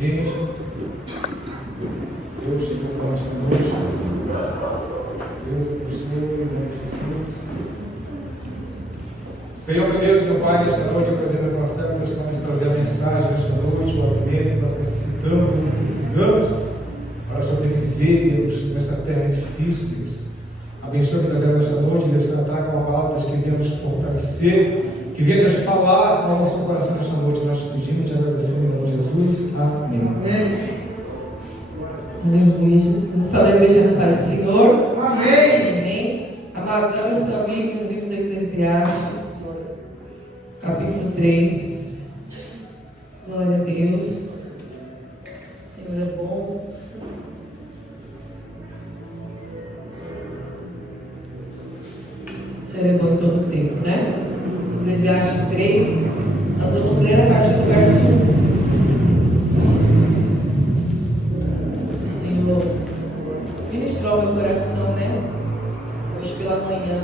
igreja. Deus chegou para esta noite. Deus abençoe em nome de Jesus. Senhor, meu Deus, meu Pai, nesta noite eu apresento a tua serva, nós vamos trazer a mensagem nesta noite, o alimento que nós necessitamos e precisamos para sobreviver, Deus, nessa terra difícil, Deus. Abençoe a vida dela nesta noite, Deus, que ela traga uma palavra que venha nos fortalecer, que venha Deus falar ao nosso coração nesta noite. Nós te pedimos e te agradecemos em nome de Jesus. Amém. Aleluia, Jesus. Salve a igreja do Pai Senhor. Amém. Amém. Amados, olha sua Bíblia no livro de Eclesiastes, capítulo 3. Glória a Deus. O Senhor é bom. O Senhor é bom em todo o tempo, né? Eclesiastes 3, nós vamos ler a partir do verso 1. O Senhor ministrou meu coração, né? Hoje pela manhã,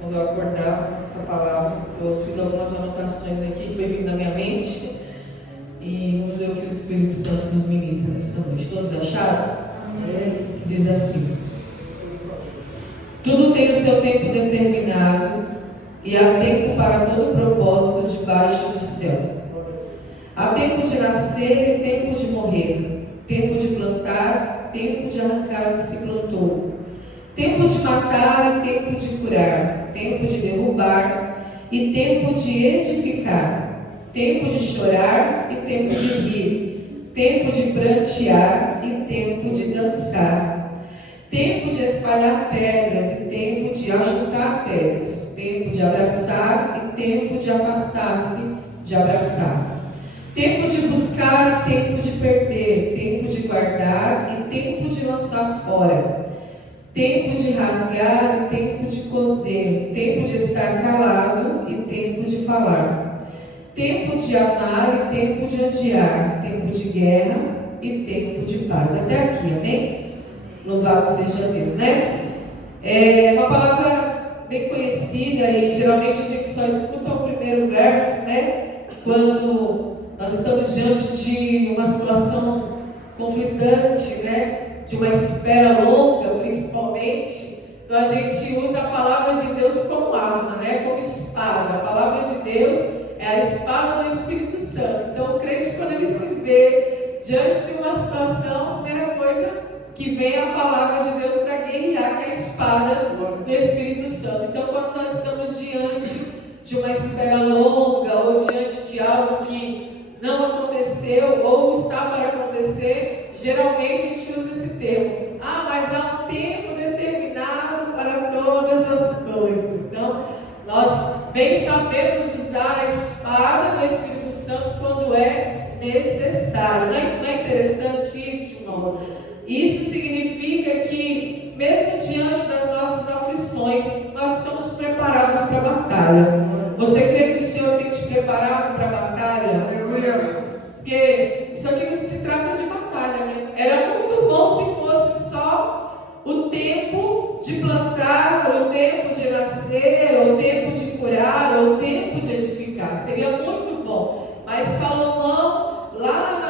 quando eu acordava, essa palavra, eu fiz algumas anotações aqui que foi vindo na minha mente. E vamos ver o que o Espírito Santo nos ministra nesta noite. Todos acharam? Diz assim: tudo tem o seu tempo determinado, e há tempo para todo propósito debaixo do céu. Há tempo de nascer e tempo de morrer, tempo de plantar, tempo de arrancar o que se plantou, tempo de matar e tempo de curar, tempo de derrubar e tempo de edificar, tempo de chorar e tempo de rir, tempo de prantear e tempo de dançar, tempo de espalhar pedras e tempo de ajuntar pedras, tempo de abraçar e tempo de afastar-se de abraçar, tempo de buscar e tempo de perder, tempo de guardar e tempo de lançar fora, tempo de rasgar e tempo de coser, tempo de estar calado e tempo de falar, tempo de amar e tempo de odiar, tempo de guerra e tempo de paz. Até aqui, amém? Louvado seja Deus, né? É uma palavra bem conhecida e geralmente a gente só escuta o primeiro verso, né? Quando nós estamos diante de uma situação conflitante, né? De uma espera longa, principalmente. Então a gente usa a palavra de Deus como arma, né? Como espada. A palavra de Deus é a espada do Espírito Santo. Então o crente, quando ele se vê diante de uma situação, a primeira coisa que vem a palavra de Deus para guerrear, que é a espada do Espírito Santo. Então, quando nós estamos diante de uma espera longa ou diante de algo que não aconteceu ou está para acontecer, geralmente a gente usa esse termo. Ah, mas há um tempo determinado para todas as coisas. Então, nós bem sabemos usar a espada do Espírito Santo quando é necessário. Não é interessante isso, irmãos? Isso significa que, mesmo diante das nossas aflições, nós estamos preparados para a batalha. Você crê que o Senhor tem te preparado para a batalha? Aleluia! Porque isso aqui não se trata de batalha, né? Era muito bom se fosse só o tempo de plantar, ou o tempo de nascer, ou o tempo de curar, ou o tempo de edificar. Seria muito bom. Mas Salomão, lá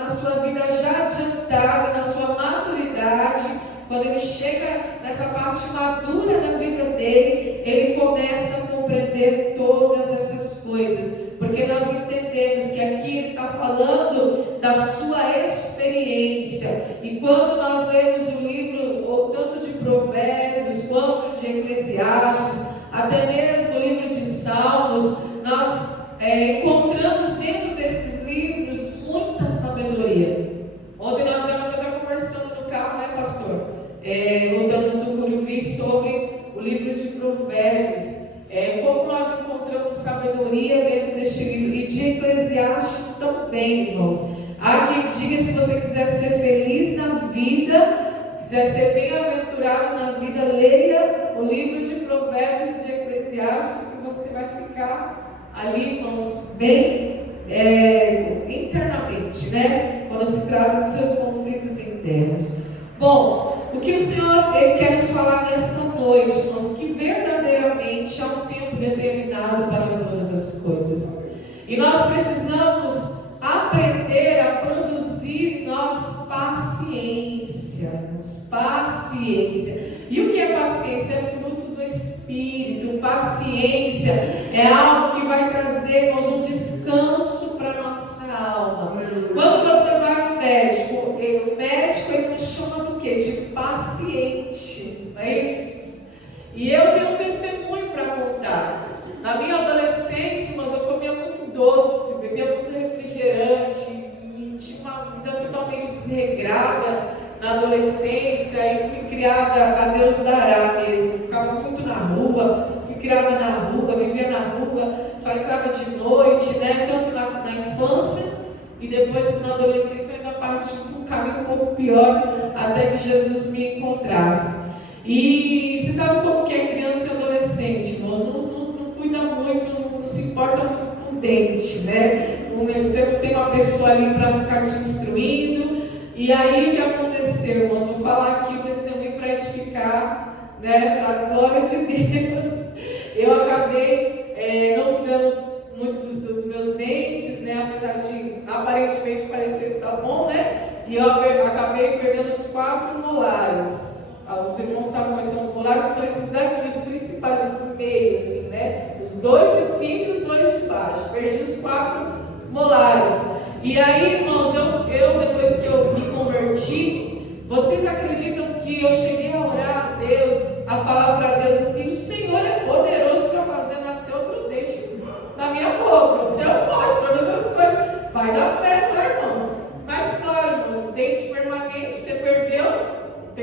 na sua vida já adiantada, na sua maturidade, quando ele chega nessa parte madura da vida dele, ele começa a compreender todas essas coisas, porque nós entendemos que aqui ele está falando da sua experiência. E quando nós lemos o livro, ou tanto de Provérbios, quanto de Eclesiastes, até mesmo o livro de Salmos, nós encontramos dentro desses livros muita sabedoria. Ontem nós estávamos até conversando no carro, né, pastor? Voltando do Tucuruvi, sobre o livro de Provérbios. Como nós encontramos sabedoria dentro deste livro. E de Eclesiastes também, irmãos. Há quem diga, se você quiser ser feliz na vida, se quiser ser bem-aventurado na vida, leia o livro de Provérbios e de Eclesiastes, que você vai ficar ali, irmãos, bem internamente, né? Quando se trata dos seus conflitos internos. Bom, o que o Senhor quer nos falar nesta noite, irmãos, que verdadeiramente há um tempo determinado para todas as coisas. E nós precisamos aprender a produzir em nós paciência, irmãos, paciência. E o que é paciência? É fruto do Espírito. Paciência é algo que vai trazer, irmãos, um descanso para a nossa alma. Quando você vai no médico, o médico ele me chama do quê? De paciente, não é isso? E eu tenho um testemunho para contar. Na minha adolescência, mas eu comia muito doce, bebia muito refrigerante e tinha uma vida totalmente desregrada na adolescência e fui criada a Deus dará mesmo. Ficava muito na rua, fui criada na rua, vivia na rua, só entrava de noite, né? Tanto na infância e depois na adolescência eu ainda parti por um caminho um pouco pior até que Jesus me encontrasse. E você sabe como que é criança e adolescente, irmãos? Não cuida muito, não se importa muito com o dente, né? Você tem uma pessoa ali para ficar te instruindo. E aí o que aconteceu, irmãos? Vou falar aqui o testemunho para edificar, né? Para a glória de Deus. Eu acabei não cuidando muito dos meus dentes, né? Apesar de aparentemente parecer estar bom, né? E eu acabei perdendo os 4 molares. Os irmãos sabem quais são os molares, são esses daqui, os principais, os do meio, assim, né? Os 2 de cima e os 2 de baixo. Perdi os 4 molares. E aí, irmãos, eu depois que eu me converti, vocês acreditam que eu cheguei a orar a Deus, a falar para Deus assim: o Senhor é poderoso para fazer nascer outro dente na minha boca. O Senhor pode todas as coisas. Vai dar fé, não é, irmãos? Mas claro, irmãos, dente permanente, você perdeu,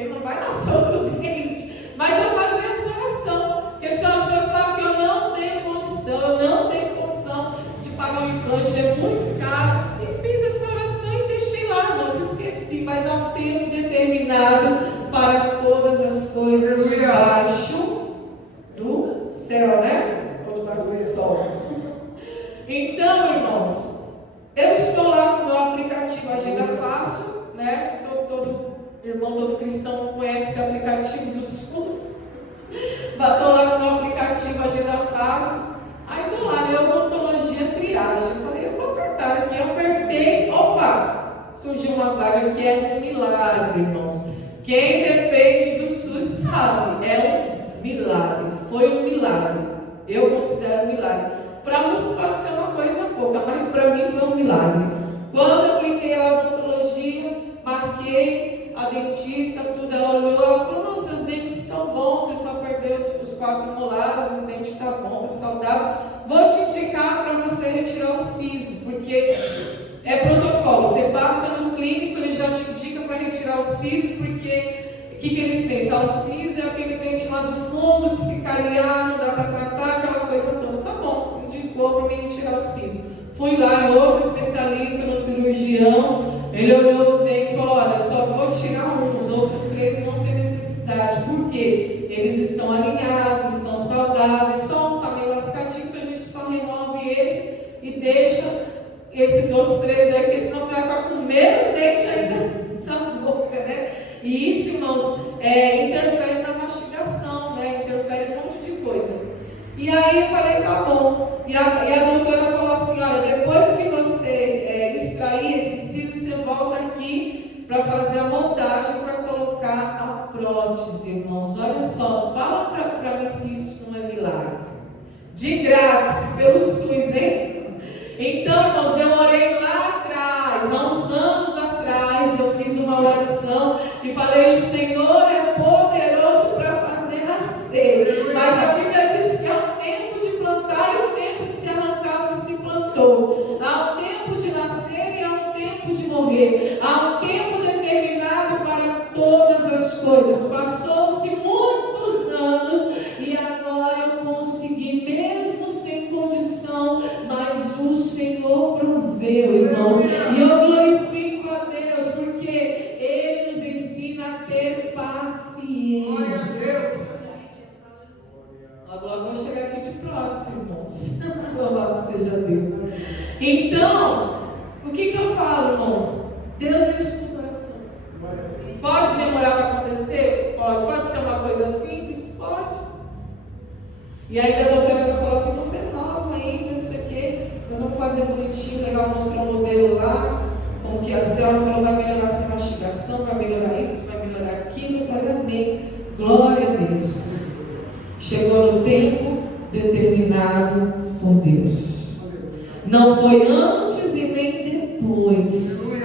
não vai nascer outro dente. Mas eu fazia essa oração, porque o Senhor sabe que eu não tenho condição de pagar um implante, é muito caro. E fiz essa oração e deixei lá, irmãos, esqueci. Mas há um tempo determinado para todas as coisas debaixo do céu, né? Ou debaixo do sol. Então, irmãos, eu estou lá com o meu aplicativo Agenda Fácil, né? Todo cristão conhece esse aplicativo do SUS. Estou lá com o meu aplicativo Agenda Fácil. Aí estou lá, né? Odontologia triagem. Eu falei, eu vou apertar aqui. Eu apertei, opa! Surgiu uma vaga que é um milagre, irmãos. Quem depende do SUS sabe, é um milagre. Foi um milagre. Eu considero um milagre. Para muitos pode ser uma coisa pouca, mas para mim foi um milagre. Quando eu cliquei a odontologia, marquei a dentista, tudo, ela olhou, ela falou: não, seus dentes estão bons, você só perdeu os 4 molares, o dente está bom, está saudável. Vou te indicar para você retirar o siso, porque é protocolo. Você passa no clínico, ele já te indica para retirar o siso, porque o que eles pensam? O siso é aquele dente lá do fundo, que se cariar, não dá para tratar, aquela coisa toda. Tá bom, indicou para mim retirar o siso. Fui lá em outro especialista, no cirurgião, ele olhou os dentes e falou: olha, só vou tirar um, os outros 3 não tem necessidade. Por quê? Eles estão alinhados, estão saudáveis, só um está meio lascadinho, então a gente só remove esse e deixa esses outros 3 aí, porque senão você vai ficar com menos dente ainda na boca, né? E isso, irmãos, interfere na mastigação, né? Interfere em um monte de coisa. E aí eu falei, tá bom. E a doutora falou assim: olha, depois que você extrair esse siso, você volta aqui para fazer a montagem, para colocar a prótese, irmãos. Olha só, fala para mim se isso não é milagre. De grátis, pelo SUS, hein? Então, irmãos, eu orei lá atrás, há uns anos atrás, eu fiz uma oração e falei: o Senhor é poderoso para fazer nascer. Mas a Bíblia diz que há um tempo de plantar e um tempo de se arrancar o que se plantou. Há um tempo de nascer e há um tempo de morrer. Há um tempo determinado para todas as coisas. Passou-se muitos anos e agora eu consegui, mesmo sem condição, mas o Senhor proveu, irmãos. E eu glorifico a Deus, porque Ele nos ensina a ter paciência. Agora vou chegar aqui de próximo, irmãos. Louvado seja Deus. Então, o que eu falo, irmãos? Deus ele escuta a oração. Pode demorar para acontecer? Pode. Pode ser uma coisa simples? Pode. E aí a doutora falou assim: você é nova ainda, não sei o quê. Nós vamos vamos fazer bonitinho, legal, mostrar um modelo lá, como que a célula falou, vai melhorar a sua mastigação, vai melhorar isso, vai melhorar aquilo. Eu falei, amém, glória a Deus. Chegou no tempo determinado por Deus. Não foi antes e nem depois.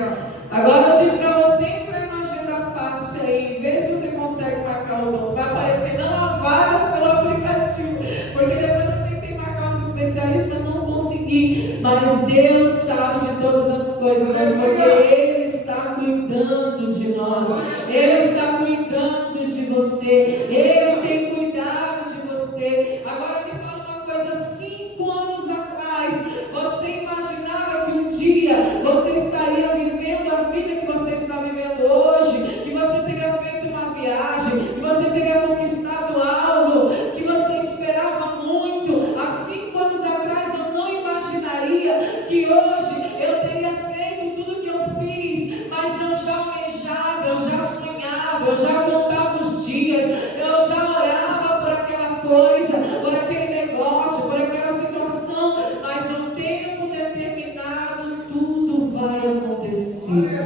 Agora eu digo para você, entra em uma agenda fácil aí, vê se você consegue marcar o odonto. Vai aparecer, não há vagas pelo aplicativo, porque depois eu tentei marcar outro especialista, não consegui. Mas Deus sabe de todas as coisas, porque Ele está cuidando de nós, Ele está cuidando de você, Ele tem cuidado de você. Agora me fala uma coisa, 5 anos atrás, você imaginava que um dia você estaria vivendo a vida que você está vivendo hoje, que você teria feito uma viagem, que você teria conquistado algo que você esperava muito? Há 5 anos atrás eu não imaginaria que hoje eu teria feito tudo que eu fiz, mas eu já almejava, eu já sonhava, eu já contava os dias, eu já orava por aquela coisa, por aquele negócio, por aquela situação, mas no tempo determinado tudo vai acontecer.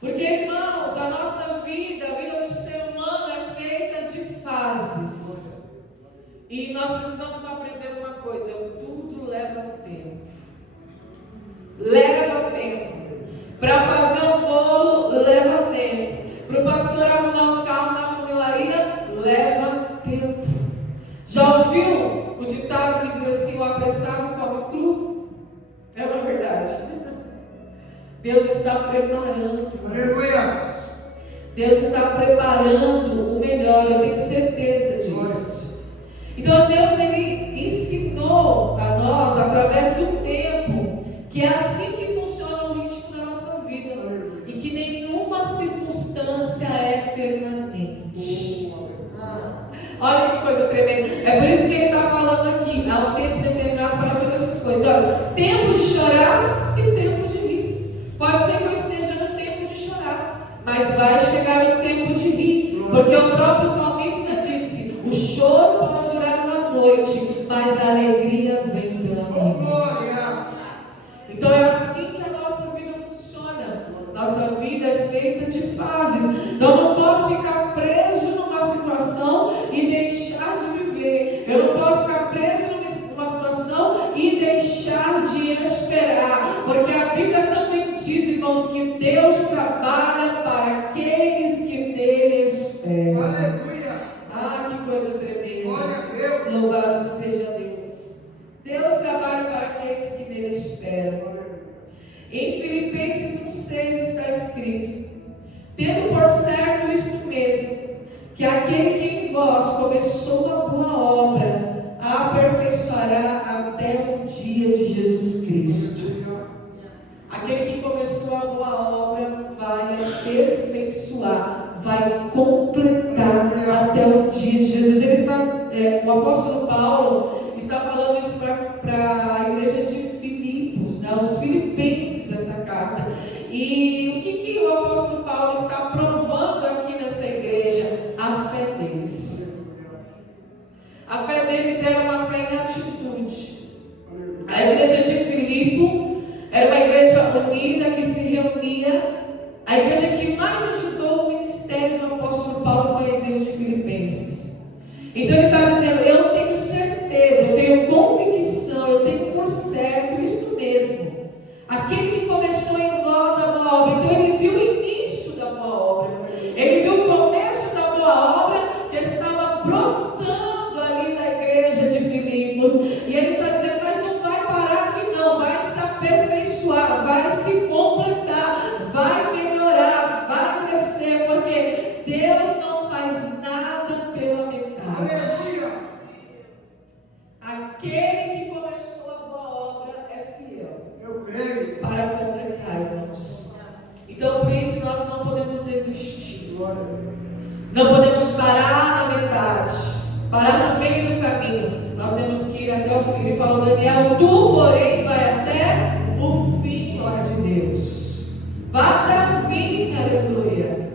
Porque, irmãos, a nossa vida, a vida do ser humano é feita de fases. E nós precisamos aprender uma coisa: tudo leva tempo. Leva tempo. Para fazer um bolo, leva tempo. Para o pastor arrumar um carro na funilaria, leva tempo. Já ouviu o ditado que diz assim: o apressado come cru? É uma verdade. Deus está preparando. Aleluia. Deus está preparando o melhor, eu tenho certeza disso. Então Deus, Ele ensinou a nós, através do tempo, que é assim que funciona o ritmo da nossa vida. E que nenhuma circunstância é permanente. Olha que coisa tremenda. É por isso que Ele está falando aqui, há um tempo determinado para todas essas coisas. Olha, tempo de chorar e tempo de rir. Pode ser que eu esteja no tempo de chorar, mas vai chegar o tempo de rir, porque o próprio salmista disse: o choro pode durar uma noite, mas a alegria vem pela manhã. Então é assim que a nossa vida funciona. Nossa vida é feita de fases. Então eu não posso ficar preso numa situação e deixar de viver. Eu não posso ficar preso numa situação e deixar de esperar, porque a Bíblia também diz, irmãos, que Deus trabalha para aqueles que nele esperam. Aleluia. Ah, que coisa tremenda. Glória a Deus. Louvado seja Deus. Deus trabalha para aqueles que nele esperam. Em Filipenses 1,6 está escrito: tendo por certo isto mesmo, que aquele que em vós começou a boa obra, a aperfeiçoará até o dia de Jesus Cristo. Aquele que começou a boa obra vai aperfeiçoar, vai completar até o dia de Jesus. Ele está, o apóstolo Paulo está falando isso para a igreja de Filipos, né, os filipenses, essa carta. E o que o apóstolo Paulo está provando aqui nessa igreja? A fé deles. A fé deles era uma fé em atitude. A igreja de Filipe era uma igreja unida que se reunia. A igreja que mais ajudou o ministério do apóstolo Paulo foi a igreja de Filipenses. Então ele está dizendo: eu tenho certeza, eu tenho convicção, eu tenho por certo isto mesmo. Aquele que começou em vós a boa obra. Então ele viu o início da boa obra. Ele viu o começo da boa obra que estava brotando ali na igreja de Filipos. E ele está dizendo: mas não vai parar aqui não, vai se aperfeiçoar, vai se completar, vai melhorar, vai crescer, porque Deus não faz nada pela metade. Aquele que começou a boa obra é fiel. Eu creio. Para completar, irmãos. Então por isso nós não podemos desistir. Não podemos parar na metade, parar no meio do caminho. Nós temos que ir até o fim. Ele falou: Daniel, tu porém vai até o fim, glória de Deus. Vá até o fim, aleluia.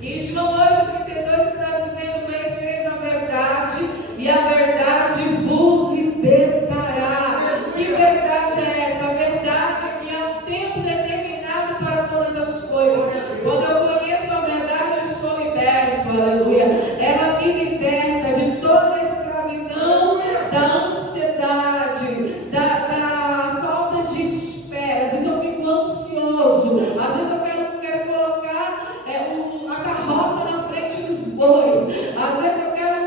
Em João 8,32 está dizendo: conhecereis a verdade, e a verdade vos libertará. Que de espera. Às vezes eu fico ansioso, às vezes eu quero colocar a carroça na frente dos bois, às vezes eu quero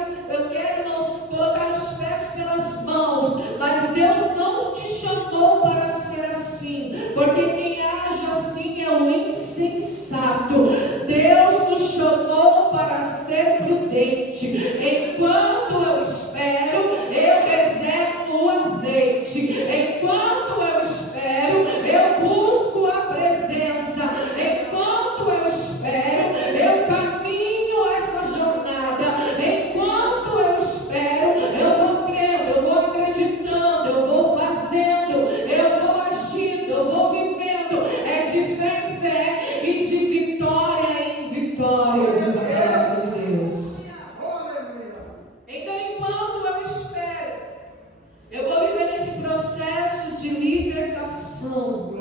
colocar os pés pelas mãos, mas Deus não te chamou para ser assim, porque quem age assim é um insensato. Deus nos chamou para ser prudente. Enquanto eu espero, eu reservo o azeite. Enquanto eu espero, eu busco a presença. Enquanto eu espero, eu caminho essa jornada. Enquanto eu espero, eu vou crendo, eu vou acreditando, eu vou fazendo, eu vou agindo, eu vou vivendo. É de fé em fé e de vitória em vitória, diz a palavra de Deus. Então, enquanto eu espero, eu vou viver nesse processo de libertação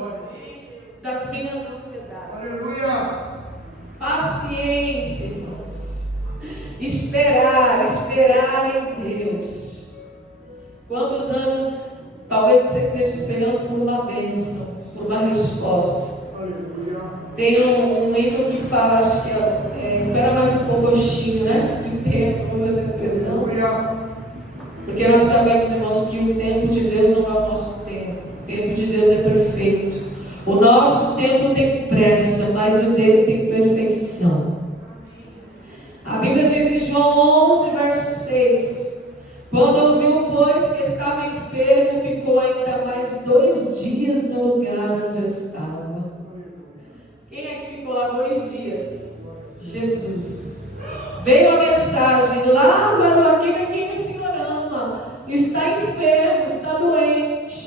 das minhas ansiedades. Aleluia. Paciência, irmãos. Esperar em Deus. Quantos anos talvez você esteja esperando por uma bênção, por uma resposta? Aleluia. Tem um livro que fala, acho que espera mais um pouquinho, né? De tempo, usa essa expressão. Aleluia. Porque nós sabemos, irmãos, que o tempo de Deus não é o nosso tempo. O tempo de Deus é perfeito. O nosso tempo tem pressa, mas o dele tem perfeição. A Bíblia diz em João 11, verso 6: quando ouviu, pois, que estava enfermo, ficou ainda mais 2 dias no lugar onde estava. Quem é que ficou lá 2 dias? Jesus. Veio a mensagem: Lázaro, aquele a quem o Senhor ama, está enfermo, está doente.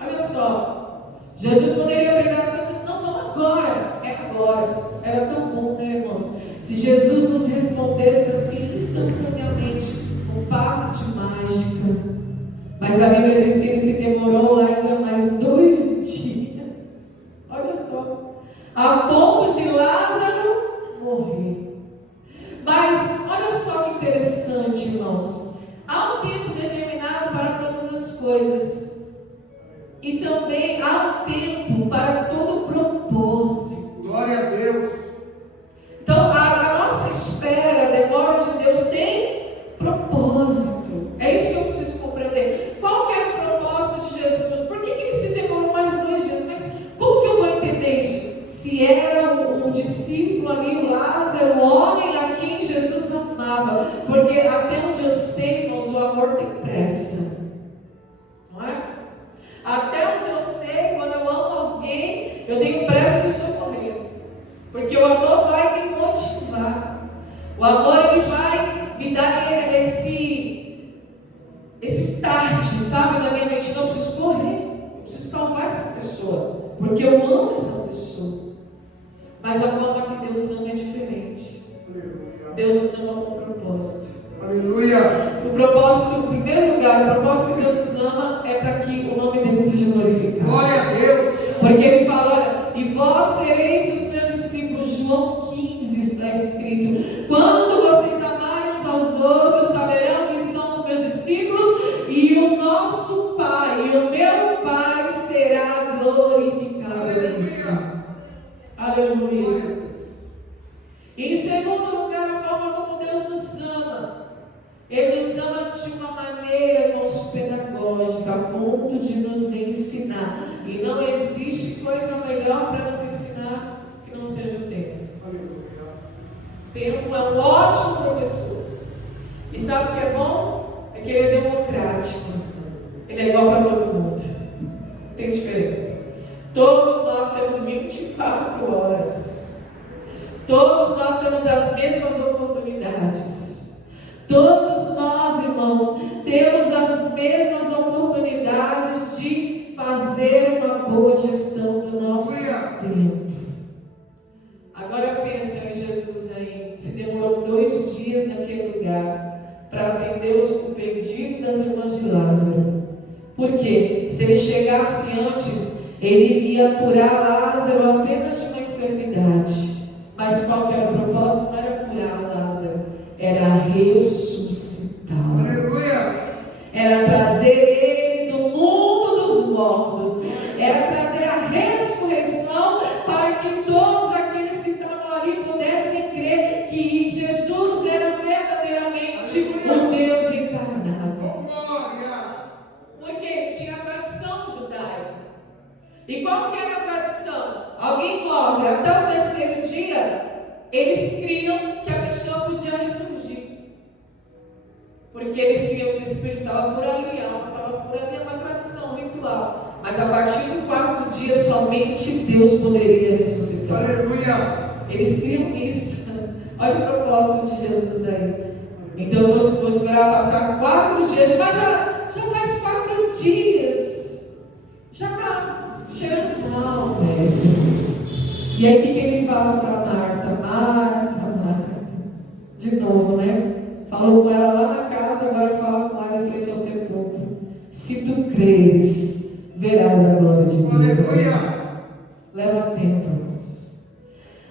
Olha só, Jesus poderia pegar as coisas e não, vamos agora. É agora. Era tão bom, né, irmãos? Se Jesus nos respondesse assim instantaneamente, um passo de mágica. Mas a Bíblia diz que ele se demorou ainda mais 2 dias. Olha só, a ponto de Lázaro morrer. Mas olha só que interessante, irmãos. Há um tempo determinado para todas as coisas. E também há um tempo para todo propósito. Glória a Deus. Então a nossa espera, a demora de Deus tem propósito. É isso que eu preciso compreender. Qual que era o propósito de Jesus? Por que ele se demorou mais 2 dias? Mas como que eu vou entender isso? Se era um discípulo ali, o Lázaro, o homem a quem Jesus amava. Porque até onde eu sei, irmãos, o amor tem pressa. Não é? Até onde eu sei, quando eu amo alguém, eu tenho pressa de socorrer. Porque o amor vai me motivar. O amor, ele vai me dar esse start, sabe, na minha mente. Não, eu preciso correr, eu preciso salvar essa pessoa, porque eu amo essa pessoa. Mas a forma que Deus ama é diferente. Aleluia. Deus nos ama com propósito. Aleluia. O propósito, em primeiro lugar, o propósito que Deus nos ama é para que o nome dele seja glorificado. Glória a Deus. Porque ele fala, olha, e vós sereis os meus discípulos. João 15 está escrito: quando vocês amarem uns aos outros, saberão que são os meus discípulos, e o nosso Pai, e o meu Pai será glorificado nisso. Aleluia, Jesus. E em segundo lugar, a forma como Deus nos ama. Ele nos ama de uma maneira, irmãos, pedagógica, a ponto de nos ensinar. E não existe coisa melhor para nos ensinar que não seja o tempo. O tempo é um ótimo professor. E sabe o que é bom? É que ele é democrático. Ele é igual para todo mundo. Não tem diferença. Todos nós temos 24 horas. Todos nós temos as mesmas oportunidades. Todos nós, irmãos, temos as mesmas oportunidades de fazer uma boa gestão do nosso tempo. Agora pensa em Jesus aí, se demorou 2 dias naquele lugar para atender o pedido das irmãs de Lázaro. Por quê? Se ele chegasse antes, ele iria curar Lázaro apenas de uma enfermidade. Mas qual que era o propósito? Não era curar Lázaro, era ressuscitá-lo. Aleluia. Era trazer ele do mundo dos mortos. era trazer a ressurreição para que todos aqueles que estavam ali pudessem crer que Jesus era verdadeiramente o Deus encarnado. Porque tinha a tradição judaica. E qual que era a tradição? Alguém morre, até o terceiro dia, eles criam que a pessoa podia ressurgir. Porque eles criam que o espírito estava por ali, a alma estava por ali, é uma tradição ritual. Mas a partir do quarto dia, somente Deus poderia ressuscitar. Aleluia. Eles criam nisso. Olha o propósito de Jesus aí. Então eu vou esperar passar 4 dias, mas já faz 4 dias. Já está cheirando mal, mestre. E aí o que ele fala para Marta? Marta. De novo, né? Falou com ela lá na casa, agora fala com ela em frente ao sepulcro. Se tu creres, verás a glória de Deus. Aleluia. Leva tempo, irmãos.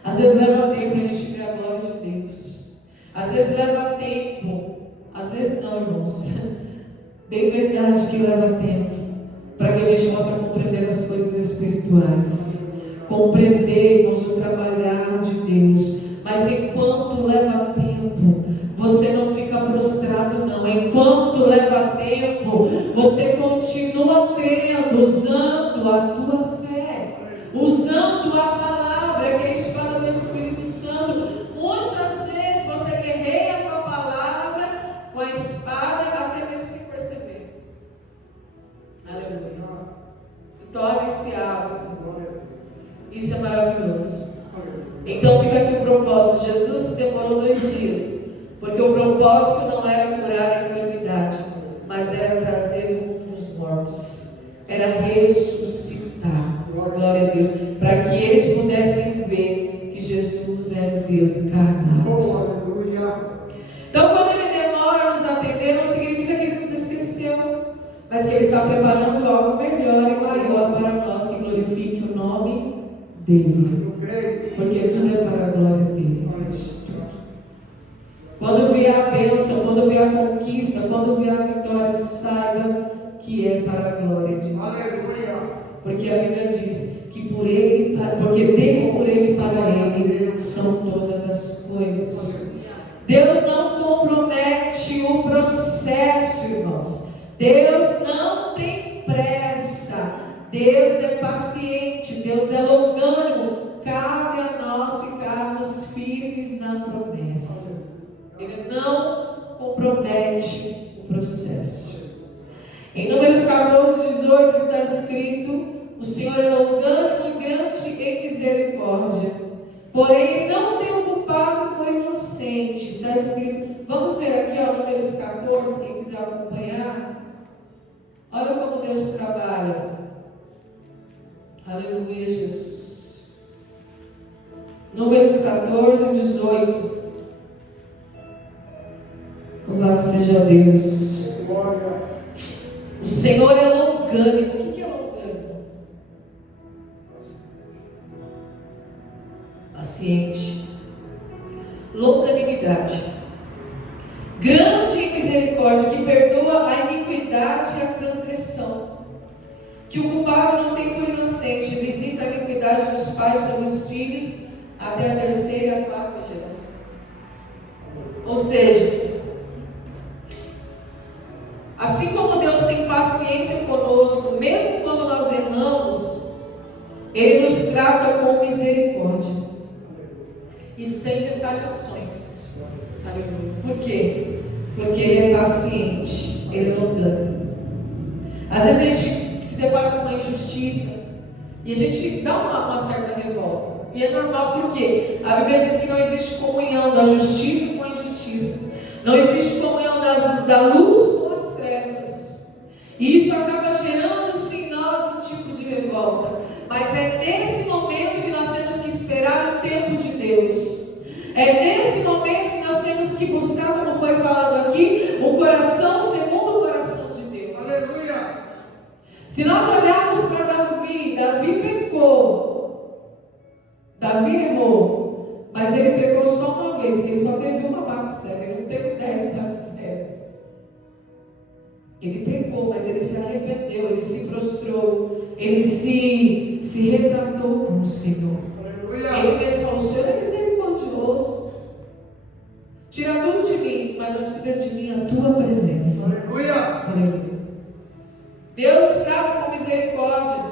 Às vezes leva tempo para a gente ver a glória de Deus. Às vezes leva tempo. Às vezes não, irmãos. Bem verdade que leva tempo para que a gente possa compreender as coisas espirituais. Compreender, irmãos, o trabalhar de Deus. Mas enquanto leva tempo, você não fica prostrado, não. Enquanto leva tempo, você continua crendo, usando a tua fé, usando a palavra, que é a espada do Espírito Santo. Muitas vezes você guerreia com a palavra, com a espada, até mesmo sem perceber. Aleluia. Se torna esse hábito. Isso é maravilhoso. Então fica aqui o propósito. Jesus demorou 2 dias, porque o propósito não era curar a enfermidade, mas era trazer um dos mortos, era ressuscitar. Glória a Deus, para que eles pudessem ver que Jesus era o Deus encarnado. Então quando ele demora a nos atender, não significa que ele nos esqueceu, mas que ele está preparando algo melhor e maior para nós, que glorifique o nome dele, porque tudo é para a glória dele. Quando vier a bênção, quando vier a conquista, quando vier a vitória, saiba que é para a glória de Deus. Porque a Bíblia diz que por ele, porque dele, por ele e para ele são todas as coisas. Deus não compromete o processo, irmãos. Deus não tem pressa. Deus é paciente, Deus é longânimo. Cabe a nós ficarmos firmes na promessa. Ele não compromete o processo. Em Números 14:18 está escrito: o Senhor é longânimo e grande em misericórdia, porém Ele não tem um culpado por inocente. Está escrito, vamos ver aqui, ó, Números 14, quem quiser acompanhar. Olha como Deus trabalha. Aleluia, Jesus. Números 14:18. Louvado seja Deus. O Senhor é longânimo. O que é longânimo? Paciente. Longanimidade. Grande em misericórdia, que perdoa a iniquidade e a transgressão. Que o culpado não tem por inocente. Visita a iniquidade dos pais sobre os filhos até a 3ª e a 4ª geração. Ou seja, assim como Deus tem paciência conosco, mesmo quando nós erramos, Ele nos trata com misericórdia e sem retaliações. Aleluia. Por quê? Porque Ele é paciente, Ele é longânimo. Às vezes a gente se depara com uma injustiça e a gente dá uma certa revolta. E é normal, porque a Bíblia diz que não existe comunhão da justiça com a injustiça. Não existe comunhão da luz com as trevas. E isso acaba gerando-se em nós um tipo de revolta. Mas é nesse momento que nós temos que esperar o tempo de Deus. É nesse momento que nós temos que buscar, como foi falado aqui, o coração segundo o coração de Deus. Aleluia. Se nós olharmos para Davi pecou. Davi errou. Mas ele pecou só uma vez. Ele só teve uma Batseba. Ele não teve 10 Batsebas. Ele pecou, mas ele se arrependeu. Ele se prostrou. ele se retratou com o Senhor. Aleluia. Ele mesmo falou: o Senhor é misericordioso. Tira tudo de mim, mas eu tiro de mim a tua presença. Aleluia. Aleluia. Deus nos trata com misericórdia,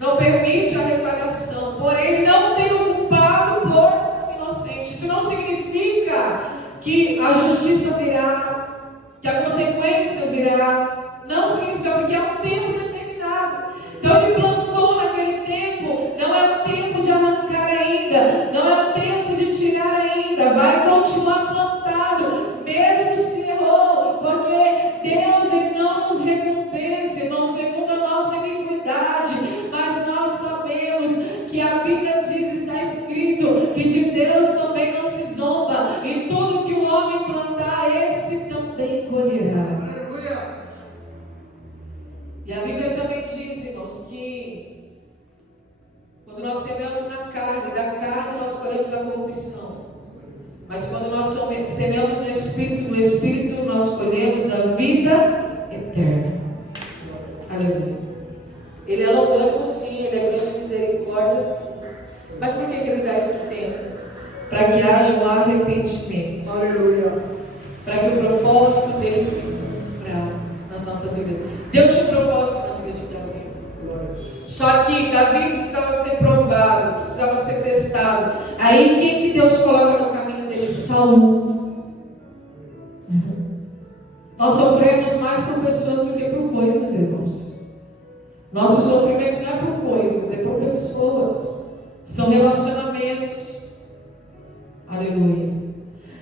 não permite a retaliação, porém Ele não tem o culpado por inocente. Isso não significa que a justiça virá, que a consequência virá. Não significa, porque é um tempo determinado. Então Ele plantou naquele tempo, não é o tempo de arrancar ainda, não é o tempo de tirar ainda, vai continuar plantado, mesmo se errou, porque Deus Ele não nos recompensa, irmão, segundo a nossa iniquidade, mas nós sabemos que a Bíblia diz, está escrito, que de Deus também não se zomba, e tudo que o homem plantar, esse também colherá. Aleluia. E a Bíblia também diz, irmãos, que quando nós semeamos na carne, da carne nós colhemos a corrupção. Mas quando nós semeamos no Espírito nós colhemos a vida eterna. Aleluia. Ele é longânimo, sim, Ele é grande misericórdia, sim. Mas por que Ele dá esse tempo? Para que haja um arrependimento. Aleluia. Para que o propósito dele se cumpra nas nossas vidas. Deus tinha um propósito na vida de Davi. Só que Davi precisava ser provado, precisava ser testado. Aí quem que Deus coloca no caminho dele? Saul. Nós sofremos mais por pessoas do que por coisas, irmãos. Nosso sofrimento não é por coisas, é por pessoas. São relacionamentos. Aleluia.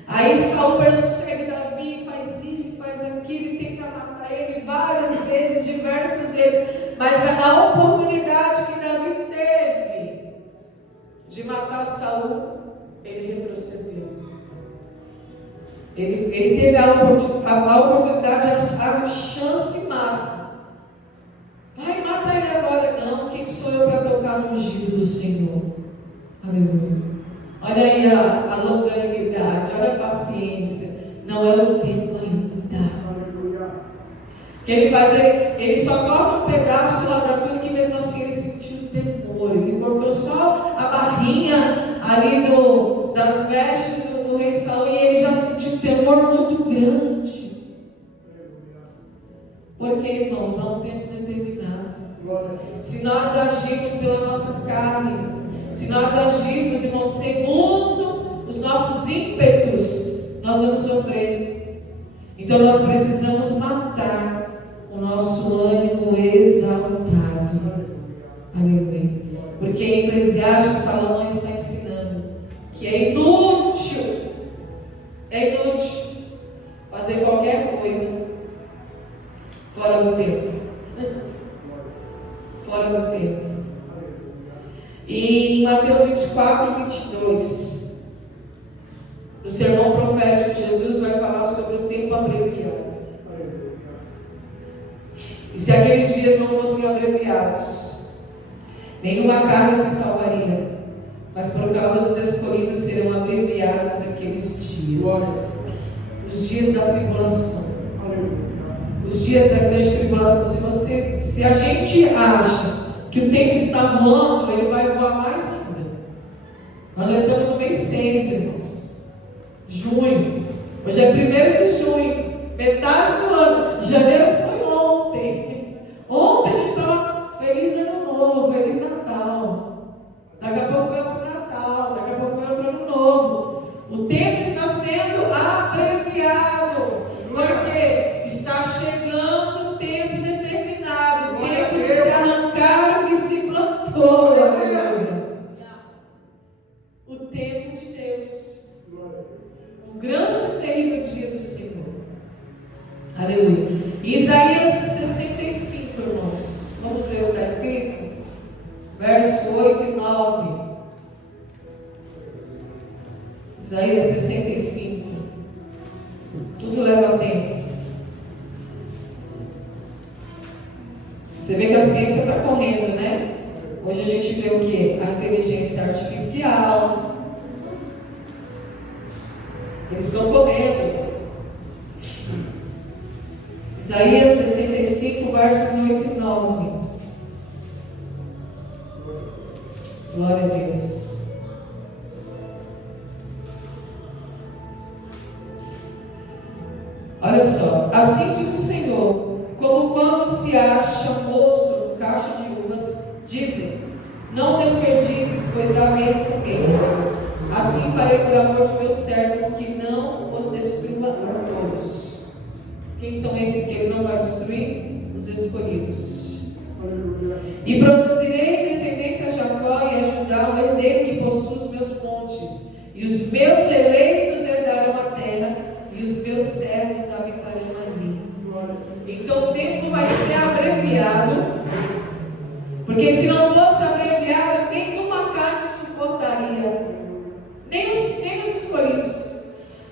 Aí Saul persegue Davi, faz isso, faz aquilo, e tenta matar ele várias vezes, diversas vezes. Mas a oportunidade que Davi teve de matar Saul, ele retrocedeu. Ele teve a oportunidade, a chance máxima. Vai matar ele agora. Não, quem sou eu para tocar no ungido do Senhor? Aleluia. Olha aí a longanimidade, olha a paciência. Não é o tempo ainda. Aleluia. O que ele faz? Ele só corta um pedaço lá da túnica, que mesmo assim ele sentiu temor. Ele cortou só a barrinha ali das vestes do rei Saul, e ele já sentiu um temor muito grande. Porque, irmãos, há um tempo determinado. Se nós agirmos pela nossa carne, se nós agirmos, irmãos, segundo os nossos ímpetos, nós vamos sofrer. Então nós precisamos matar o nosso ânimo exaltado. Aleluia. Porque em Eclesiastes Salomão está ensinando que é inútil fazer qualquer coisa fora do tempo. Fora do tempo. E em Mateus 24, 22, no sermão profético, Jesus vai falar sobre o tempo abreviado. E se aqueles dias não fossem abreviados, nenhuma carne se salvaria, mas por causa dos escolhidos serão abreviados aqueles dias. Os dias da tribulação. Os dias da grande tribulação. Se a gente acha que o tempo está voando, ele vai voar mais ainda. Nós já estamos no mês 6, irmãos. Junho. Hoje é 1º de junho. Metade do ano. Janeiro foi ontem. Ontem a gente estava feliz ano novo, feliz Natal. Daqui a pouco vem outro Natal, daqui a pouco vem outro ano novo. O tempo está sendo abreviado. Porque está chegando o tempo determinado. O tempo de se arrancar o que se plantou. O tempo de Deus. O grande e terrível dia do Senhor. Aleluia. Isaías 65, irmãos. Vamos ver o que está escrito? Verso 8 e 9. Isaías 65. Tudo leva tempo. Você vê que a ciência está correndo, né? Hoje a gente vê o que? A inteligência artificial. Eles estão correndo. Isaías 65, versos 8 e 9. Glória a Deus. Olha só, assim diz o Senhor, como quando se acha mosto no cacho de uvas, dizem, não desperdices, pois há bênção nele. Assim farei por amor de meus servos, que não os destrua a todos. Quem são esses que ele não vai destruir? Os escolhidos. E produzirei descendência a Jacó e a Judá, o herdeiro que possui os meus montes, e os meus eleitos herdarão a terra, e os meus servos habitarão ali. Então o tempo vai ser abreviado, porque se não fosse abreviado, nenhuma carne suportaria, nem os escolhidos.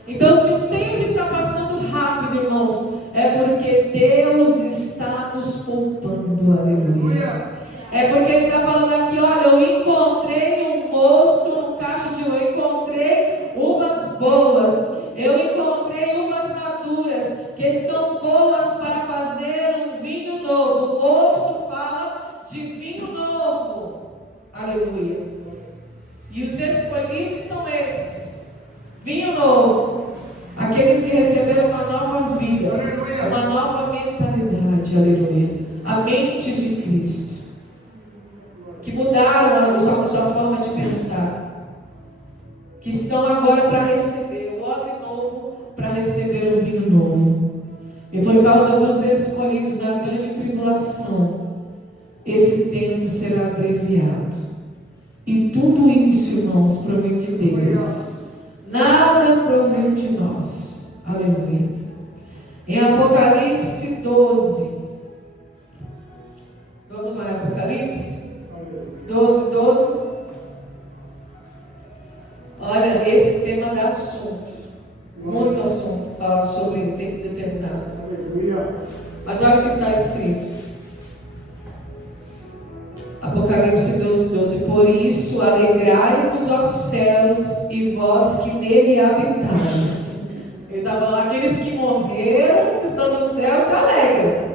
Então, se o tempo está passando rápido, irmãos, é porque Deus está nos poupando, aleluia. É porque Ele está falando aqui, olha, eu encontrei um mosto no cacho de uva, eu encontrei uvas boas, eu encontrei uvas maduras, que estão boas para fazer um vinho novo. O mosto fala de vinho novo, aleluia. E os escolhidos são esses, vinho novo, aqueles que receberam uma nova vida, uma nova mentalidade, aleluia, a mente de Cristo, que mudaram a sua forma de pensar, que estão agora para receber o odre novo, para receber o vinho novo. E por causa dos escolhidos da grande tribulação, esse tempo será abreviado. E tudo isso, irmãos, provém de Deus. Nada provém de nós. Aleluia. Em Apocalipse 12. Vamos lá em Apocalipse 12. Olha, esse tema dá assunto. Muito assunto. Falar sobre o tempo determinado. Mas olha o que está escrito. Apocalipse 12. Por isso, alegrai-vos, ó céus, e vós que nele habitais. Ele está falando, aqueles que morreram, que estão no céu, se alegram.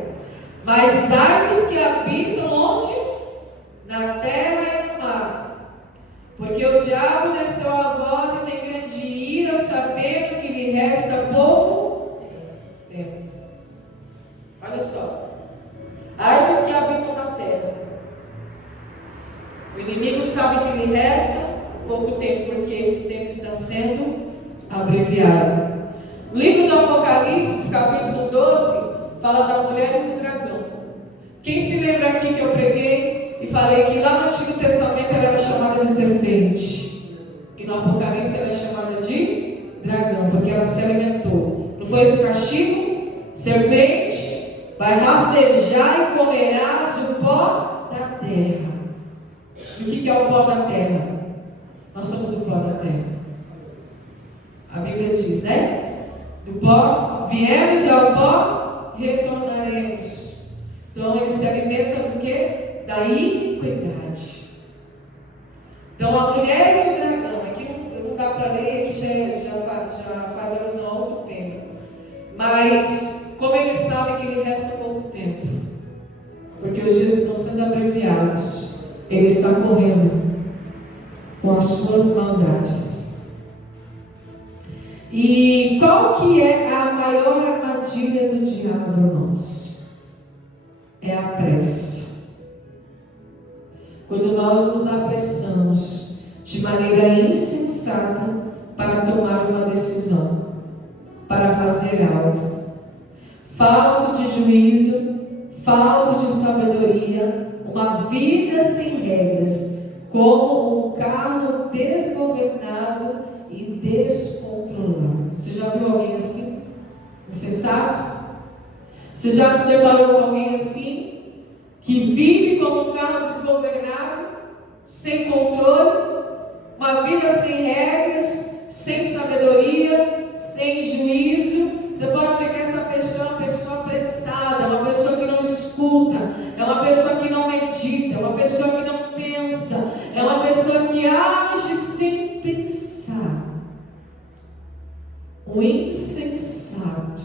Mas ai dos que habitam onde? Na terra e no mar. Porque o diabo desceu a voz e tem grande ira, sabendo que lhe resta pouco tempo. Olha só. Ai dos que habitam na terra. O inimigo sabe que lhe resta pouco tempo, porque esse tempo está sendo abreviado. O livro do Apocalipse, capítulo 12, fala da mulher e do dragão. Quem se lembra aqui que eu preguei e falei que lá no Antigo Testamento ela era chamada de serpente, e no Apocalipse ela é chamada de dragão, porque ela se alimentou. Não foi esse o castigo? Serpente, vai rastejar e comerás o pó da terra. E o que é o pó da terra? Nós somos o pó da terra. A Bíblia diz, né? Do pó viemos e ao pó retornaremos. Então ele se alimenta do quê? Da iniquidade. Então a mulher e o dragão, aqui não dá para ler, aqui já faz alusão a outro tema. Mas como eles sabem que lhe resta pouco tempo, porque os dias estão sendo abreviados, ele está correndo com as suas maldades. E qual que é a maior armadilha do diabo, irmãos? É a pressa. Quando nós nos apressamos de maneira insensata para tomar uma decisão, para fazer algo, falta de juízo, falta de sabedoria, uma vida sem regras, como um carro desgovernado e descontrolado. Você já viu alguém assim? Insensato? Você já se deparou com alguém assim? Que vive como um carro desgovernado, sem controle, uma vida sem regras, sem sabedoria, sem juízo. Você pode ver que essa pessoa é uma pessoa apressada, é uma pessoa que não escuta, é uma pessoa que não medita, é uma pessoa que não pensa, é uma pessoa que age sem pensar. O insensato.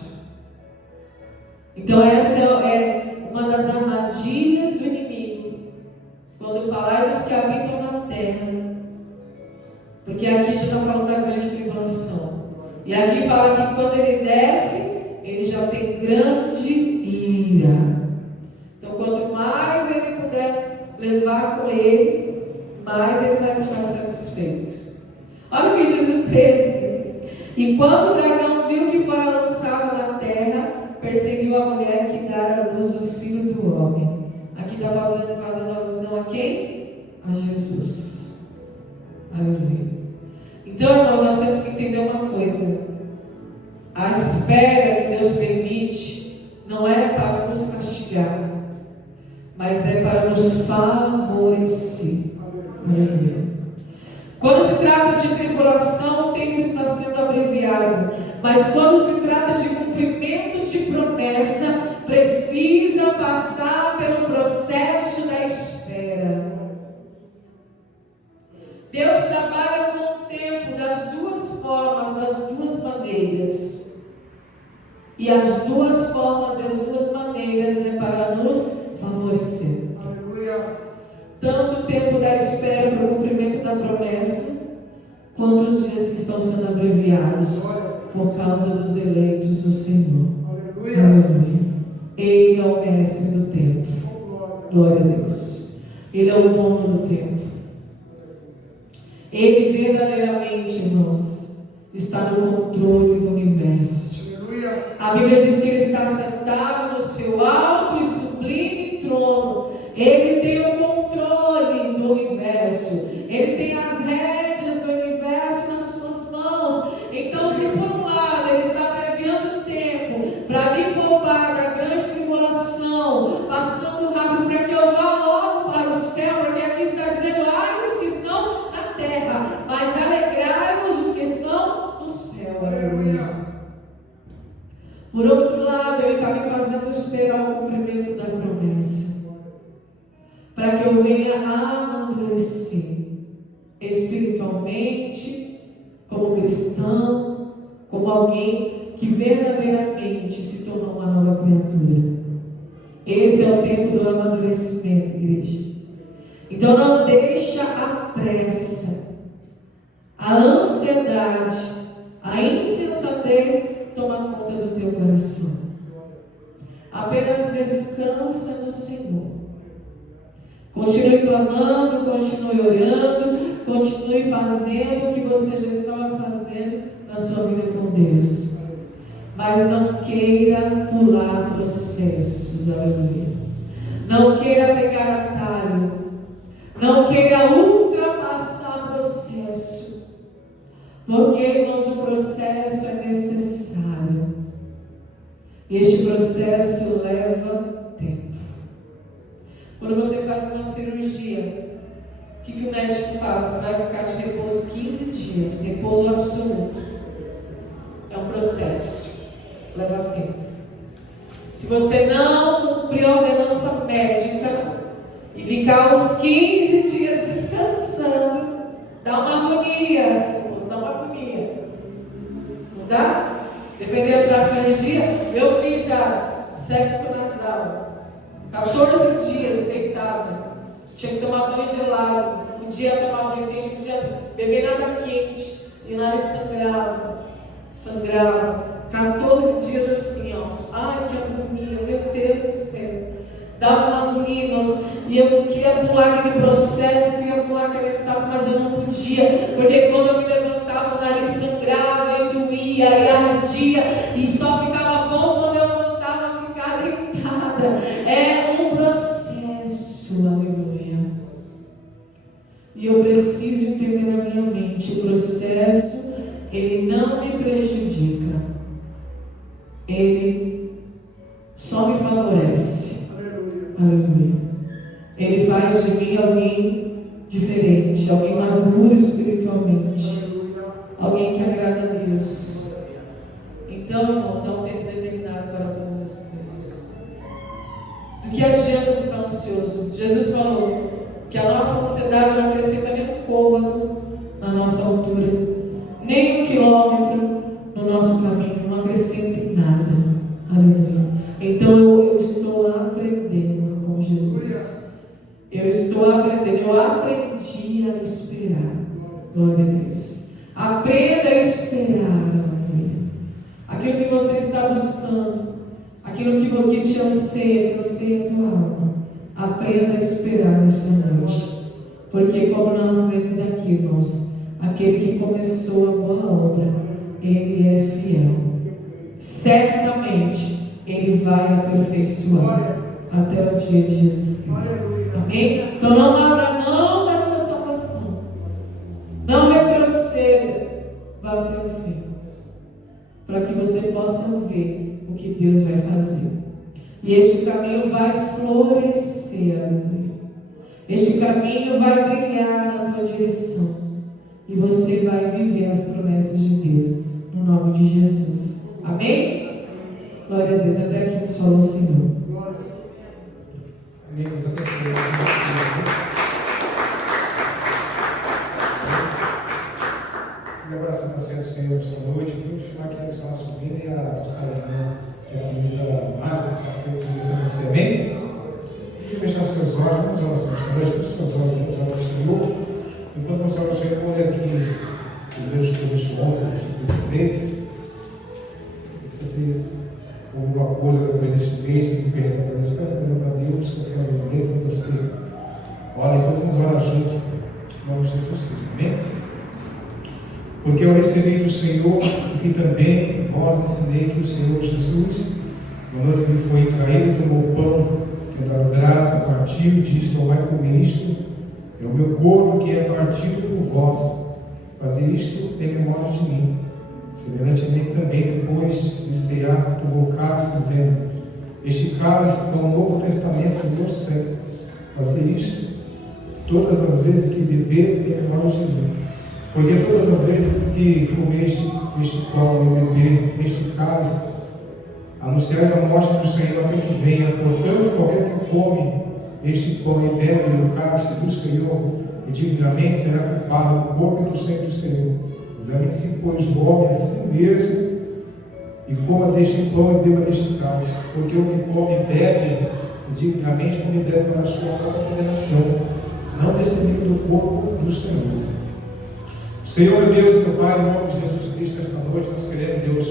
Então essa é uma das armadilhas do inimigo. Quando falar dos que habitam na terra. Porque aqui já está falando da grande tribulação. E aqui fala que quando ele desce, ele já tem grande ira. Então, quanto mais ele puder levar com ele, mais ele vai ficar satisfeito. Olha o que Jesus fez. E quando o dragão viu que fora lançado na terra, perseguiu a mulher que dera à luz o filho do homem. Aqui está fazendo alusão a quem? A Jesus. Aleluia. Então, irmãos, nós temos que entender uma coisa. A espera que Deus permite não é para nos castigar, mas é para nos favorecer. Aleluia. Quando se trata de tribulação, o tempo está sendo abreviado. Mas quando se trata de cumprimento de promessa, precisa passar pelo processo da espera. Deus trabalha com o tempo das duas formas, das duas maneiras. E as duas formas e as duas maneiras é para nos favorecer. Aleluia. Tanto o tempo da espera para o cumprimento da promessa, quanto os dias que estão sendo abreviados por causa dos eleitos do Senhor. Aleluia. Aleluia. Ele é o mestre do tempo. Glória a Deus. Ele é o dono do tempo. Ele verdadeiramente, irmãos, está no controle do universo. Aleluia. A Bíblia diz que ele está sentado no seu alto e sublime trono. Ele tem o controle do universo. Ele tem as rédeas do universo nas suas mãos. Então, se por um lado ele está abreviando o tempo para me poupar da grande tribulação, passando rápido para que eu vá logo para o céu, porque aqui está dizendo: ai, os que estão na terra, mas alegrai-vos os que estão no céu. Aleluia. Por outro lado, ele está me fazendo esperar o cumprimento da promessa, para que eu venha amadurecer espiritualmente, como cristão, como alguém que verdadeiramente se tornou uma nova criatura. Esse é o tempo do amadurecimento, igreja. Então não deixa a pressa, a ansiedade, a insensatez tomar conta do teu coração. Apenas descansa no Senhor. Continue clamando, continue orando, continue fazendo o que você já estava fazendo na sua vida com Deus. Mas não queira pular processos, aleluia. Não queira pegar atalho. Não queira ultrapassar processo. Porque, irmãos, o processo é necessário. Este processo leva tempo. Quando você faz uma cirurgia, o que o médico fala? Você vai ficar de repouso 15 dias, repouso absoluto. É um processo, leva tempo. Se você não cumprir a ordenança médica e ficar uns 15 dias descansando, dá uma agonia, dá uma agonia. Não dá? Dependendo da cirurgia, eu fiz já septo nasal. 14 dias deitada, tinha que tomar banho gelado, podia tomar banho quente, podia beber nada quente, e lá ele sangrava, 14 dias assim, ó, ai que agonia, meu Deus do céu, dava uma agonia, e eu queria pular aquele processo, queria pular aquela etapa, mas eu não podia, porque quando eu me levantava, o nariz sangrava, e doía, e ardia, e só ficava bom quando eu voltava a ficar deitada. É um processo, aleluia. E eu preciso entender na minha mente: o processo, ele não me prejudica, ele só me favorece. Aleluia. Ele faz de mim alguém diferente, alguém maduro espiritualmente, alguém que agrada a Deus. Então, irmãos, há um tempo determinado para todas as coisas. Do que adianta ficar ansioso? Jesus falou que a nossa ansiedade não acrescenta nem um côvado na nossa altura, nem um quilômetro no nosso caminho, não acrescenta em nada. Aleluia. Então eu estou aprendendo com Jesus. Eu estou eu aprendi a esperar. Glória a Deus. Aprenda a esperar. Aleluia. Aquilo que você está buscando, aquilo que te anseia, a tua alma. Aprenda a esperar nessa noite. Porque como nós lemos aqui, irmãos, aquele que começou a boa obra, ele é fiel. Certamente ele vai aperfeiçoar até o dia de Jesus Cristo. Amém? Então não abra mão da tua salvação. Não retroceda. Vá até o fim. Para que você possa ver o que Deus vai fazer. E este caminho vai florescer. Aleluia. Este caminho vai brilhar na tua direção. E você vai viver as promessas de Deus. No nome de Jesus. Amém? Glória a Deus. Até aqui nos falou o Senhor. Amém. Deus abençoe. E abraço a você do Senhor esta noite. Vou chamar aqui a nossa sobrinha e a nossa irmã, que é a Luísa Marca, para ser conhecida de você. Amém? Deixa eu fechar seus olhos. Vamos orar esta noite. Feche seus olhos. Vamos orar ao Senhor. Enquanto você ora ao Senhor, eu vou ler aqui Hebreus 11, versículo 3. Se você ouviu uma coisa depois deste texto, pedir perdão para Deus, peça perdão para Deus, que eu quero ler quando você ora, depois vamos orar junto, em nome de Jesus Cristo. Amém? Porque eu recebi do Senhor o que também vós ensinei, que o Senhor Jesus, no noite que foi traído, tomou o pão, tendo dado graça, partiu e disse: tomai comer isto, é o meu corpo que é partido por vós. Fazer isto em memória de mim. Semelhantemente também, depois de cear, tomou o cálice, dizendo: este cálice é o Novo Testamento do meu sangue. Fazer isto todas as vezes que beber em memória de mim. Porque todas as vezes que comer este pão e beber este cálice, anunciais a morte do Senhor até que venha. Portanto, qualquer que come este pão e bebe o cálice do Senhor indignamente será culpado do corpo e do sangue do Senhor. Examine-se, pois, o homem a si mesmo, e coma deste pão e beba deste cálice. Porque o que come e bebe indignamente, come e bebe para a sua própria condenação, não descendendo do corpo do Senhor. Senhor, meu Deus e meu Pai, em nome de Jesus Cristo, esta noite nós queremos, Deus,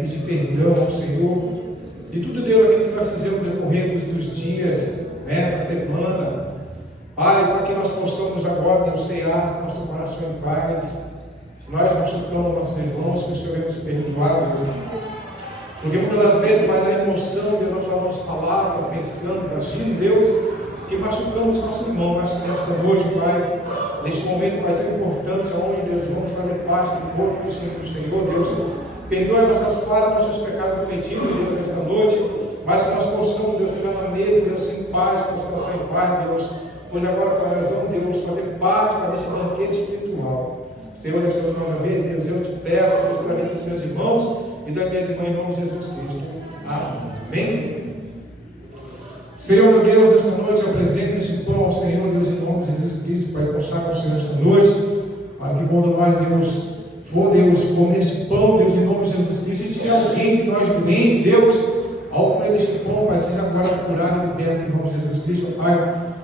pedir perdão ao Senhor e tudo, Deus, aquilo que nós fizemos no decorrer dos dias, da semana, Pai, para que nós possamos agora, Deus, cear nosso coração em paz. Se nós machucamos nossos irmãos, que o Senhor venha nos perdoar, Deus. Porque muitas das vezes vai na emoção, Deus, nós falamos palavras, pensamos, agindo, Deus, que machucamos nosso irmão. Mas nesta noite, Pai, neste momento vai tão importante, onde, Deus, vamos fazer parte do corpo do Senhor, Deus. Perdoe nossas falhas, nossos pecados cometidos, Deus, nesta noite. Mas que nós possamos, Deus, chegar na mesa, Deus, em paz, com o coração em paz, Deus. Pois agora, para nós vamos, Deus, fazer parte deste banquete espiritual. Senhor, nesta última vez, Deus, eu te peço, Deus, pela vida dos meus irmãos e das minhas irmãs, em nome de Jesus Cristo. Amém? Senhor, meu Deus, nesta noite eu apresento este pão ao Senhor, Deus, em nome de Jesus Cristo, Pai, consagra o Senhor esta noite, para que quando nós, Deus, for, Deus, comer este pão, Deus, em nome de Jesus Cristo, se tiver alguém de nós doente, Deus, ao comer este pão, Pai, seja agora curado e liberto, em nome de Jesus Cristo, Pai.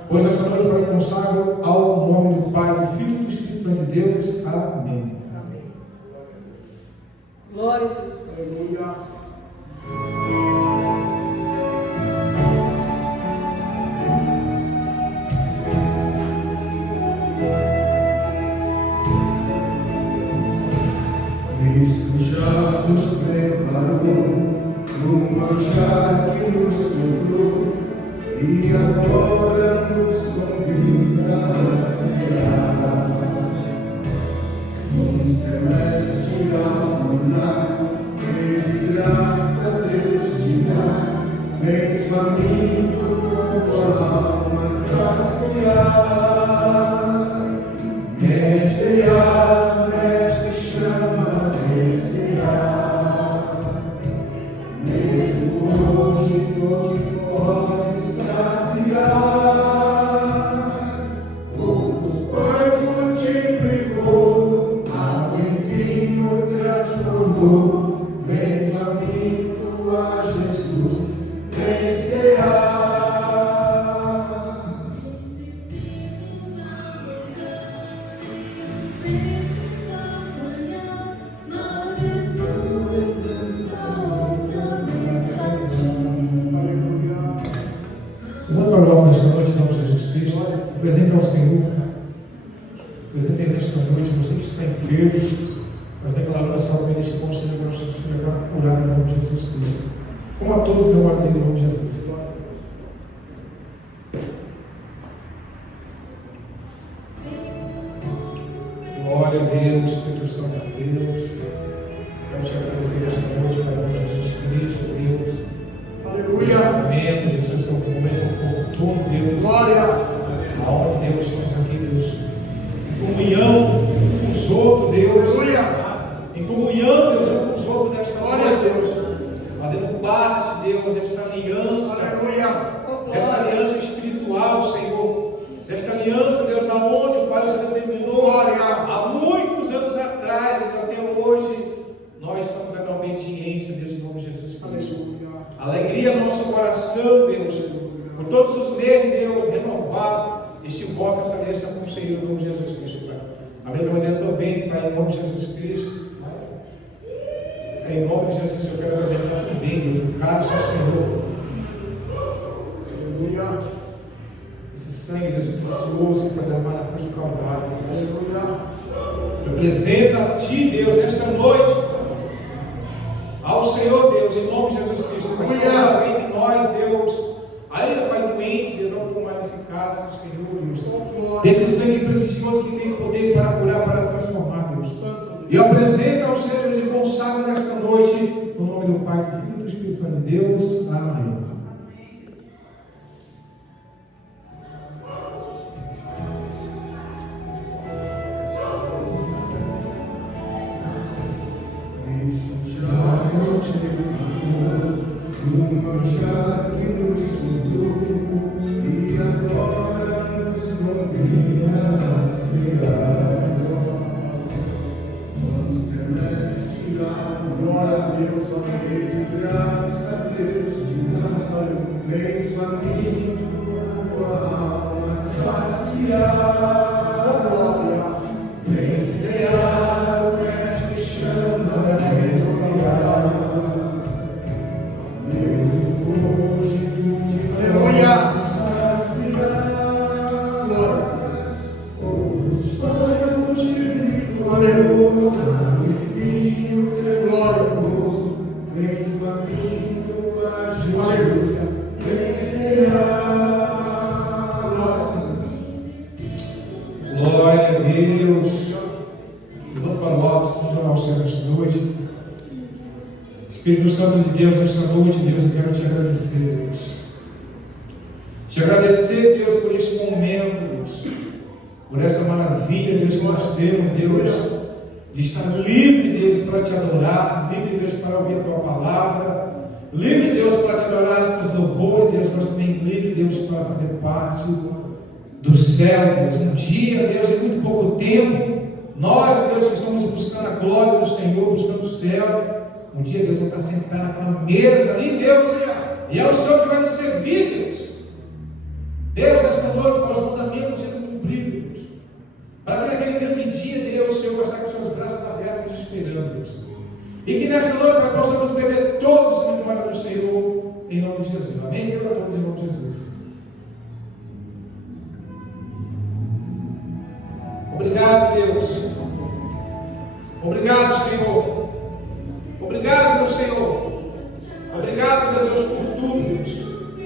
Pois essa noite eu consagro ao nome do Pai, do Filho e do Espírito Santo de Deus. Amém. Amém. Glória a Jesus. Aleluia. Cristo já nos preparou no manjar que nos comprou. E agora nos convida a cear, um celestial maná, que de graça Deus te dá, vem faminto tua alma saciar. Mestre, mestre, chama a cear, mesmo hoje todo pode saciar. Os pães multiplicou, água em vinho transformou. Vem faminto a Jesus, vem cear. Senhor. Presente nesta noite, você que está enfermo, nós declaramos que alguém neste bom Senhor, nós estamos curado em nome de Jesus Cristo. Como a todos, deu a Deus em nome de Jesus. Glória a Deus, petições a Deus. Quero te agradecer esta noite, Pai, em nome de Jesus Cristo, Deus. Aleluia. Momento, Deus, esse é um momento oportuno, Deus. Glória. Aonde, Deus, estamos aqui, Deus, em comunhão com os outros, Deus. Aleluia. Em comunhão, Deus, um com os outros nesta hora, Deus. Fazendo parte, Deus, desta aliança. Aleluia. Desta aliança espiritual, Senhor. Desta aliança, Deus, aonde o Pai nos determinou há muitos anos atrás, Deus, até hoje, nós estamos aqui na obediência, Deus, em nome de Jesus Cristo. Alegria no nosso coração, Deus, por todos os meses, Deus, renovado, este voto, essa aliança com o Senhor, em nome de Jesus Cristo, Pai. Da mesma maneira também, Pai, em nome de Jesus Cristo, em nome de Jesus, eu quero apresentar também, Deus, o cálice ao Senhor. Aleluia. Esse sangue, Deus, precioso que foi derramado na cruz do Calvário, representa a Ti, Deus, nesta noite, ao Senhor, Deus, em nome de Jesus Cristo, mas também de nós, Deus, ainda, Pai, doente, Deus, vamos tomar esse cálice do Senhor, Deus, desse sangue precioso que tem poder para curar, para transformar, Deus. E eu apresento ao Senhor e consagro nesta noite, no nome do Pai, do Filho e do Espírito Santo de Deus. Amém. Glória a Deus. Eu não coloco, vamos orar ao Senhor nesta noite. Espírito Santo de Deus, nesta noite, Deus, eu quero te agradecer, Deus. Te agradecer, Deus, por este momento, Deus. Por essa maravilha, Deus, que nós temos, Deus, de estar livre, Deus, para te adorar, livre, Deus, para ouvir a tua palavra, livre, Deus, para te adorar com os louvores, Deus, mas também livre, Deus, para fazer parte do céu, Deus. Um dia, Deus, em muito pouco tempo, nós, Deus, que estamos buscando a glória do Senhor, buscando o céu, um dia, Deus, vai estar sentado naquela mesa ali, Deus, e é o Senhor que vai nos servir, Deus. Deus, esta noite, para os mandamentos sejam cumpridos, Deus. Para que naquele grande dia, Deus, o Senhor vai estar com os seus braços abertos nos esperando, Deus. E que nesta noite nós possamos beber todos na memória do Senhor, em nome de Jesus. Amém? Para todos, em nome de Jesus. Obrigado, Deus. Obrigado, Senhor. Obrigado.